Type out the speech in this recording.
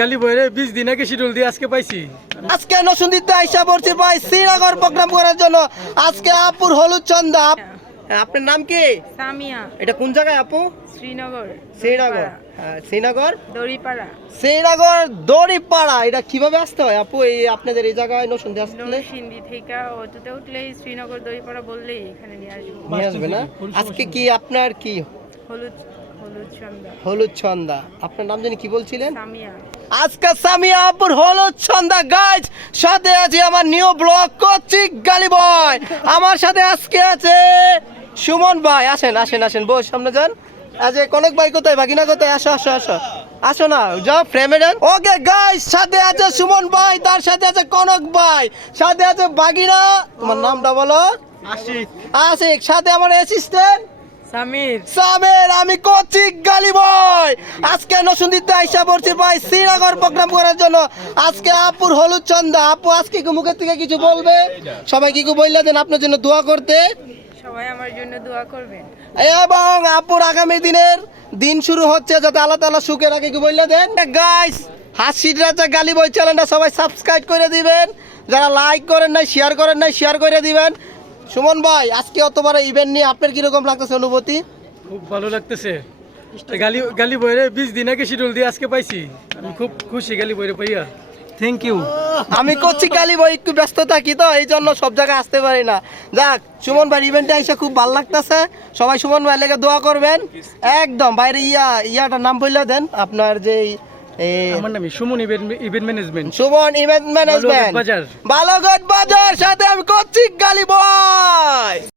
গালি বইরে 20 দিন আগে শিডিউল দিয়ে আজকে পাইছি। আজকে নসুন্দিতে আইসা পড়ছি ভাই শ্রীনগর প্রোগ্রাম করার জন্য। আজকে আপুর হলুদ চন্দা। আপনার নাম কি? সামিয়া। এটা কোন জায়গায় আপু? শ্রীনগর। শ্রীনগর। শ্রীনগর দড়িপাড়া। শ্রীনগর দড়িপাড়া। এটা কিভাবে আসতে হয় আপু এই আপনাদের এই জায়গায় নসুন্দি আসলে? নরসিংদী থেকে অটোতে উঠলেই শ্রীনগর দড়িপাড়া বললেই এখানে নিয়ে আসবো। নিয়ে আসবে না? আজকে কি আপনার কি হলুদ হলুদ সন্ধ্যা। হলুদ ছন্দা? আপনার নাম জানি কি বলছিলেন? সামিয়া। আজকে সামিয়া আপুর হলুদ ছন্দা গাইজ। সাথে আছে আমার নিউ ব্লগ কোচি গালি বয়। আমার সাথে আজকে আছে সুমন ভাই। আসেন আসেন আসেন, বস সামনে যান। আজ কনক ভাই কোথায়? ভাগিনা কোথায়? আসো আসো আসো আসো না, যাও ফ্রেমে যান। ওকে গাইজ, সাথে আছে সুমন ভাই, তার সাথে আছে কনক ভাই, সাথে আছে ভাগিনা। তোমার নামটা বলো? আশিক। আশিক। সাথে আমার অ্যাসিস্ট্যান্ট সামির। সামের। আমি কোচি গালি বয়। আজকে নসুন্দিতে আইসা পড়ছি ভাই শ্রীনগর প্রোগ্রাম করার জন্য। আজকে আপুর হলুদ চন্দা। আপু আজকে কি মুখের থেকে কিছু বলবে? সবাই কি বললে দেন আপনার জন্য দোয়া করতে? সবাই আমার জন্য দোয়া করবেন। এবং আপুর আগামী দিনের দিন শুরু হচ্ছে, যাতে আল্লাহ তাআলা সুখে রাখে, কি বললে দেন গাইস। হাসির রাজা গালি বই চ্যানেলটা সবাই সাবস্ক্রাইব করে দিবেন। যারা লাইক করেন নাই, শেয়ার করেন নাই, শেয়ার করে দিবেন। সুমন ভাই, আজকে অত বড় ইভেন্ট নিয়ে আপনার কিরকম লাগতেছে অনুভূতি? খুব ভালো লাগতেছে। গালি বইরে 20 দিন আগে শিডিউল দিয়ে আজকে পাইছি। আমি খুব খুশি গালি বইরে পাইয়া। Thank you. আমি করছি গালি বই, একটু ব্যস্ত থাকি তো, এই জন্য সব জায়গায় আসতে পারি না। যাক, সুমন ভাই ইভেন্টে এসে খুব ভালো লাগতেছে। সবাই সুমন ভাই লেগে দোয়া করবেন। একদম বাইরে ইয়াটার নাম বললে দেন আপনার যে আমার নাম Suman event management. Suman event management, বাজার। বালাঘাট বাজার। সাথে আমি করছি গালি বয়।